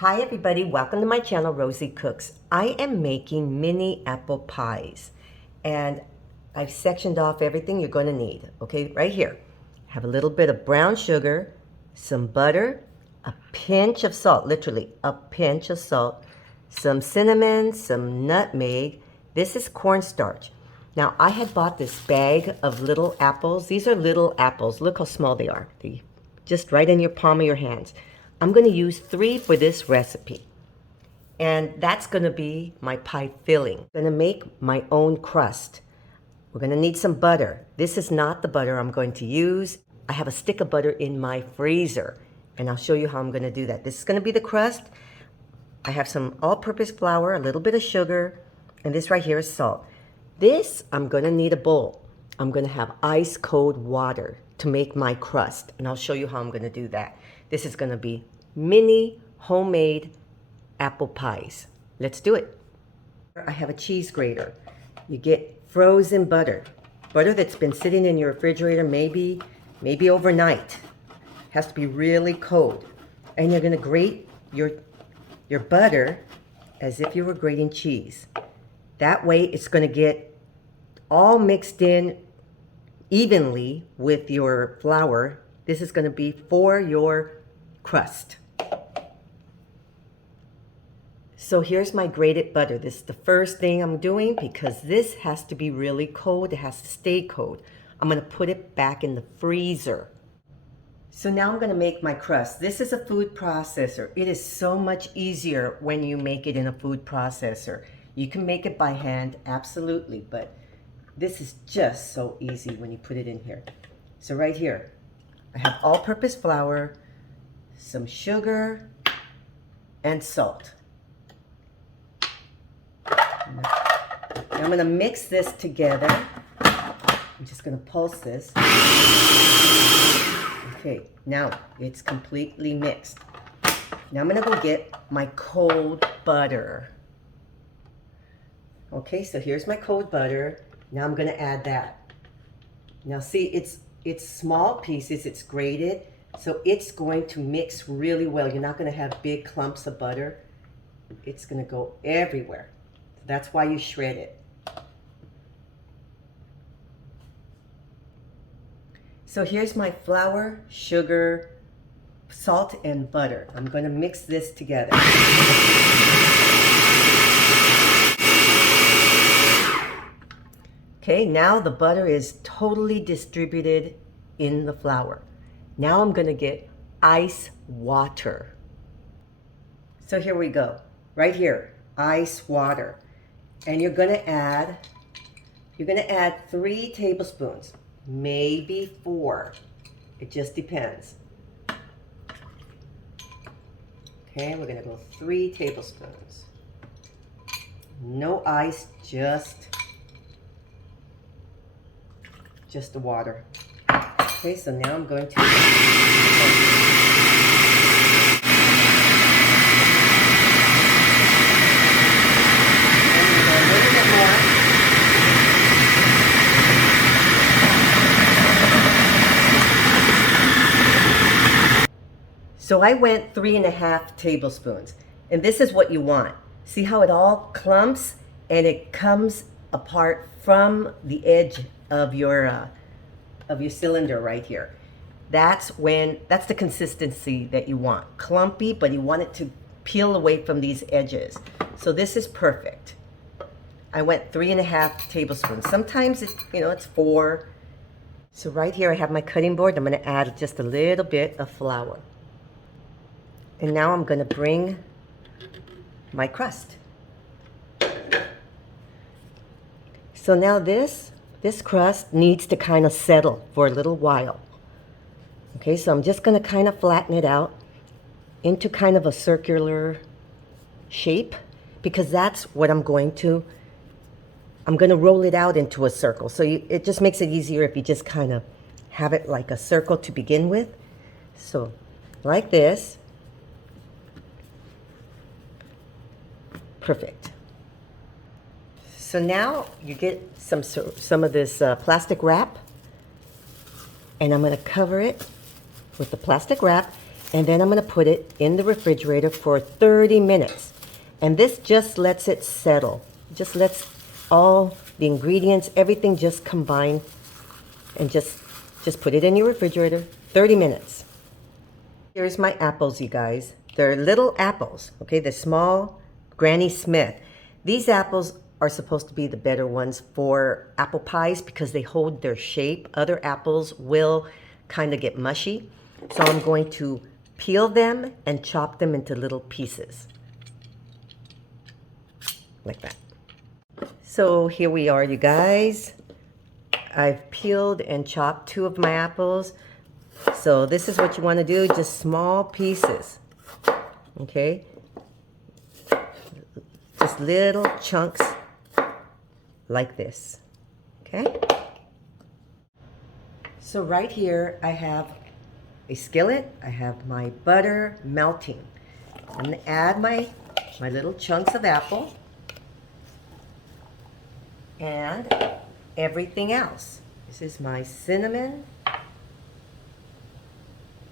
Hi everybody, welcome to my channel, Rosie Cooks. I am making mini apple pies and I've sectioned off everything you're going to need. Okay, right here. Have a little bit of brown sugar, some butter, a pinch of salt, literally a pinch of salt, some cinnamon, some nutmeg. This is cornstarch. Now I had bought this bag of little apples. These are little apples. Look how small they are. They're just right in your palm of your hands. I'm going to use 3 for this recipe. And that's going to be my pie filling. I'm going to make my own crust. We're going to need some butter. This is not the butter I'm going to use. I have a stick of butter in my freezer. And I'll show you how I'm going to do that. This is going to be the crust. I have some all-purpose flour, a little bit of sugar, and this right here is salt. This, I'm going to need a bowl. I'm going to have ice cold water to make my crust. And I'll show you how I'm going to do that. This is going to be mini homemade apple pies. Let's do it. I have a cheese grater. You get frozen butter. Butter that's been sitting in your refrigerator maybe overnight. Has to be really cold. And you're going to grate your butter as if you were grating cheese. That way it's going to get all mixed in evenly with your flour. This is going to be for your crust. So here's my grated butter. This is the first thing I'm doing because this has to be really cold. It has to stay cold. I'm going to put it back in the freezer. So now I'm going to make my crust. This is a food processor. It is so much easier when you make it in a food processor. You can make it by hand, absolutely, but this is just so easy when you put it in here. So right here, I have all-purpose flour, some sugar, and salt. Now I'm going to mix this together. I'm just going to pulse this. Okay, now it's completely mixed. Now I'm going to go get my cold butter. Okay, so here's my cold butter. Now I'm going to add that. Now see, it's small pieces, it's grated, so it's going to mix really well. You're not going to have big clumps of butter. It's going to go everywhere. That's why you shred it. So here's my flour, sugar, salt, and butter. I'm going to mix this together. Okay, now the butter is totally distributed in the flour. Now I'm going to get ice water. So here we go. Right here, ice water. And you're going to add 3 tablespoons, maybe 4. It just depends. Okay, we're going to go 3 tablespoons. No ice, just the water. Okay, so now I'm going to So I went 3½ tablespoons, and this is what you want. See how it all clumps and it comes apart from the edge of your cylinder right here. That's the consistency that you want. Clumpy, but you want it to peel away from these edges. So this is perfect. I went 3½ tablespoons. Sometimes it's 4. So right here I have my cutting board. I'm going to add just a little bit of flour. And now I'm going to bring my crust. So now this crust needs to kind of settle for a little while. Okay, so I'm just going to kind of flatten it out into kind of a circular shape because that's what I'm going to roll it out into a circle. So it just makes it easier if you just kind of have it like a circle to begin with. So like this. Perfect. So now you get some of this plastic wrap, and I'm going to cover it with the plastic wrap, And then I'm going to put it in the refrigerator for 30 minutes. And this just lets it settle. Just lets all the ingredients, everything just combine, and just put it in your refrigerator, 30 minutes. Here's my apples, you guys. They're little apples, okay? They're small Granny Smith. These apples are supposed to be the better ones for apple pies because they hold their shape. Other apples will kind of get mushy. So I'm going to peel them and chop them into little pieces. Like that. So here we are, you guys. I've peeled and chopped 2 of my apples. So this is what you want to do, just small pieces, okay? Just little chunks like this, okay? So right here I have a skillet, I have my butter melting. I'm going to add my little chunks of apple and everything else. This is my cinnamon,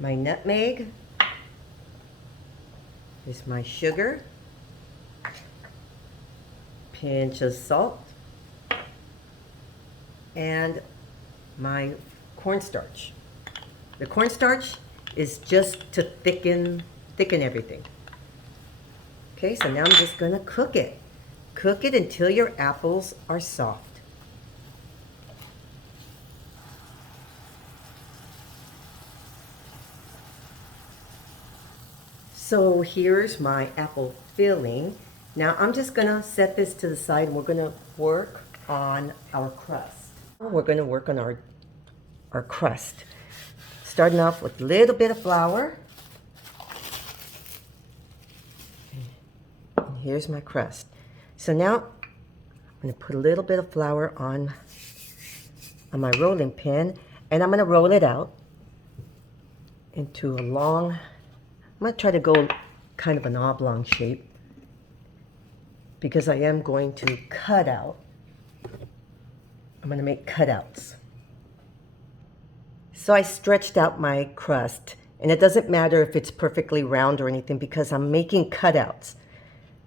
my nutmeg, this is my sugar, pinch of salt, and my cornstarch. The cornstarch is just to thicken everything. Okay, so now I'm just gonna cook it. Cook it until your apples are soft. So here's my apple filling. Now I'm just gonna set this to the side and we're gonna work on our crust. We're gonna work on our crust. Starting off with a little bit of flour. And here's my crust. So now I'm gonna put a little bit of flour on my rolling pin and I'm gonna roll it out into a long, I'm going to try to go kind of an oblong shape because I am going to cut out. I'm going to make cutouts. So I stretched out my crust, and it doesn't matter if it's perfectly round or anything because I'm making cutouts.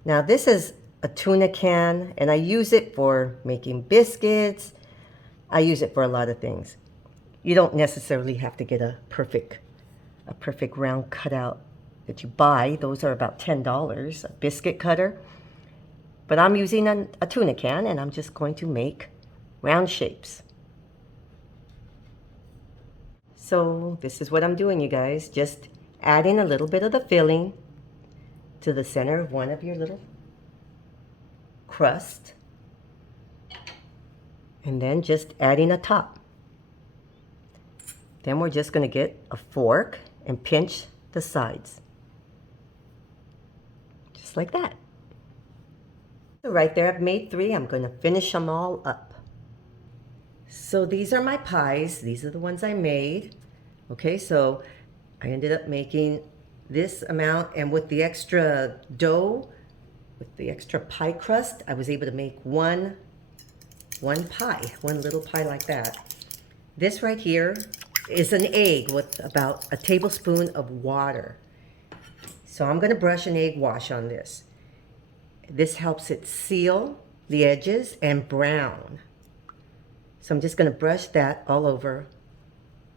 Now this is a tuna can, and I use it for making biscuits. I use it for a lot of things. You don't necessarily have to get a perfect round cutout that you buy. Those are about $10, a biscuit cutter. But I'm using a tuna can and I'm just going to make round shapes. So this is what I'm doing, you guys. Just adding a little bit of the filling to the center of one of your little crust. And then just adding a top. Then we're just going to get a fork and pinch the sides. Just like that. So right there I've made 3. I'm going to finish them all up. So these are my pies. These are the ones I made. Okay, so I ended up making this amount, and with the extra dough, with the extra pie crust, I was able to make one pie, one little pie like that. This right here is an egg with about a tablespoon of water. So I'm going to brush an egg wash on this. This helps it seal the edges and brown. So I'm just going to brush that all over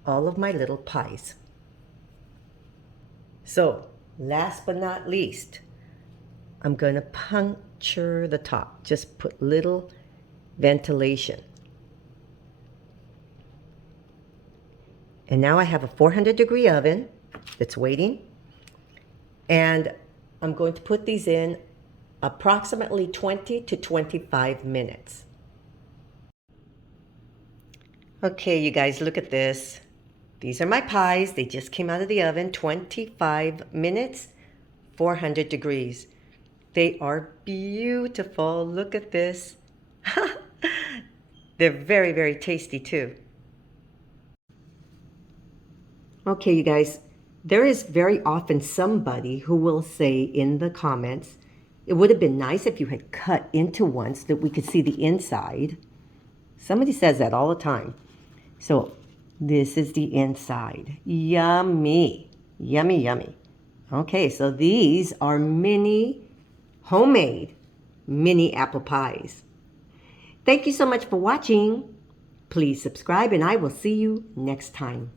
all of my little pies. So last but not least, I'm going to puncture the top. Just put little ventilation. And now I have a 400-degree oven that's waiting. And I'm going to put these in approximately 20 to 25 minutes. Okay, you guys, look at this. These are my pies. They just came out of the oven, 25 minutes, 400 degrees. They are beautiful. Look at this. They're very, very tasty too. Okay, you guys, there is very often somebody who will say in the comments, it would have been nice if you had cut into one so that we could see the inside. Somebody says that all the time. So this is the inside. Yummy. Yummy, yummy. Okay, so these are homemade mini apple pies. Thank you so much for watching. Please subscribe and I will see you next time.